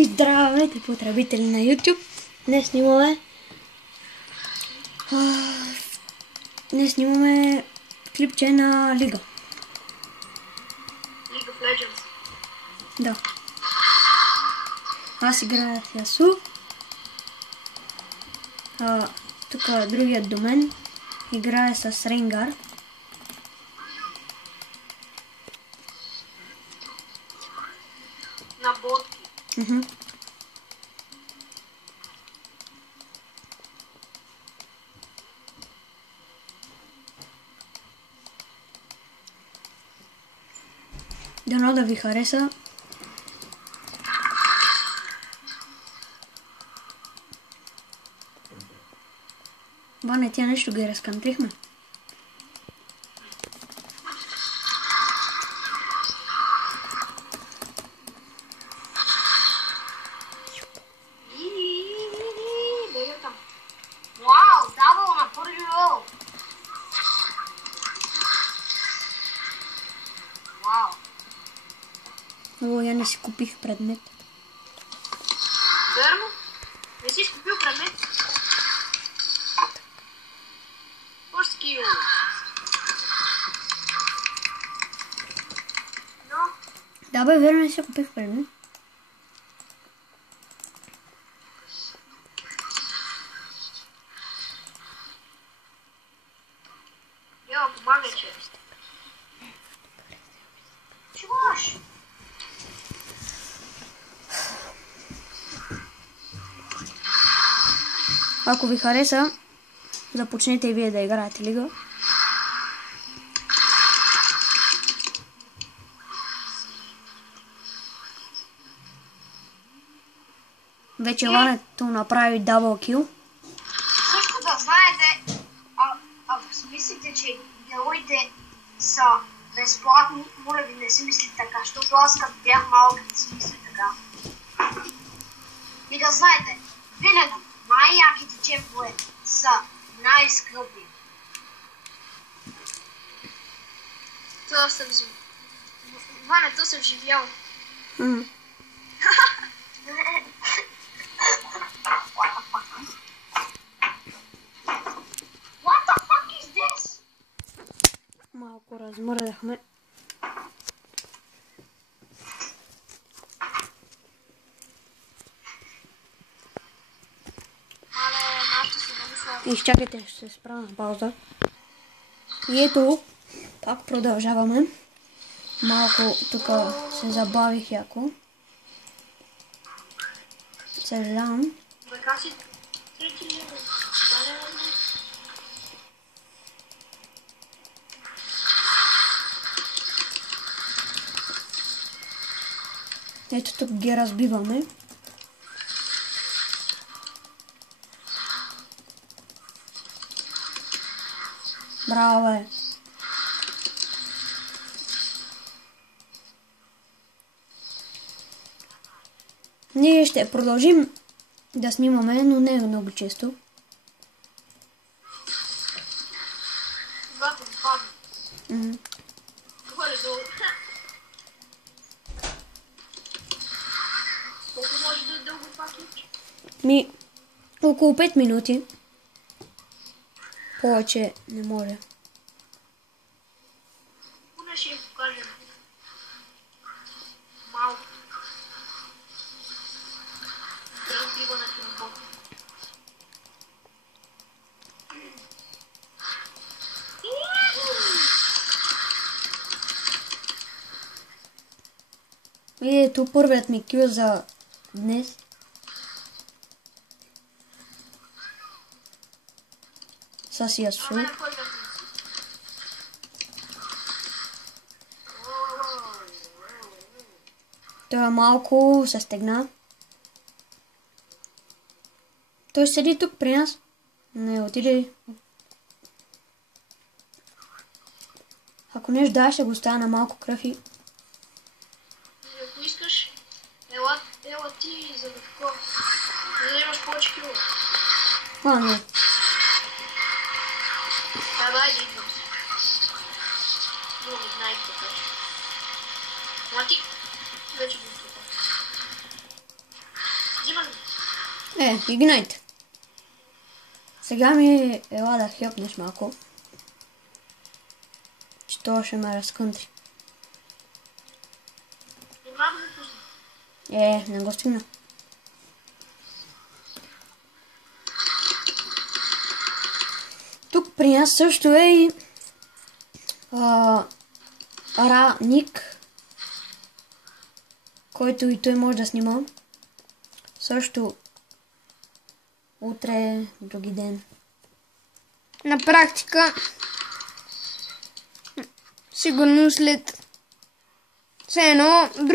И здравейте, потребители на YouTube. Днес снимаме клипче на Лига. League of Legends. Да. Аз играя с Ясу. Тук другият до мен играе с Ренгар. На ботки. Дано да ви хареса. Ване, тя нещо ги разкантрихме. Вау, дабъл на първи рол. Вау. О, я не си купих предмет. Верно? Не си изкупил предмет? Скил. Но? Да бе, верно, не си купих предмет. Йо, помагай, че. Чуваш? Ако ви хареса, започнете и вие да играете Лига. Вече Ването направи дабъл кил. Също да знаете, ако си мислите, че героите са безплатни, моля ви не си мислите така, защото аз като бях малък не си мисля така. И да знаете, винаги най-яките чемпове са най-скъпи. Това съм живял. Ване, то съм живял. What the fuck is this? Малко размърдахме. Изчакайте, ще се спра на пауза. И ето, пак продължаваме. Малко тук се забавих яко. Съжалявам. Така си трети лига. Ето тук ги разбиваме. Браво, бе! Ние ще продължим да снимаме, но не много често. Когато падне. Горе-долу. Колко може да е дълго това клипче? Около 5 минути. Повече не може. Поне ще им покажем малко. Разбиването на бота. И ето първият ми кил за днес. С Ясу. Той е малко се стегна. Той седи тук при нас. Не отиде. Ако нещо дай, ще го оставя на малко кръв и... Ако искаш, ела ти за да такова. За да имаш повече кило. Не. Давай да идвам си. Но не знаете така. Мати, вече го изпитам. Игнайт. Сега ми ела да хелпнеш малко. Че това ще ме разкънтри. Не го стигна. Тук при нас също е и Ник, който и той може да снима. Също утре, други ден. На практика, сигурно след едно друго.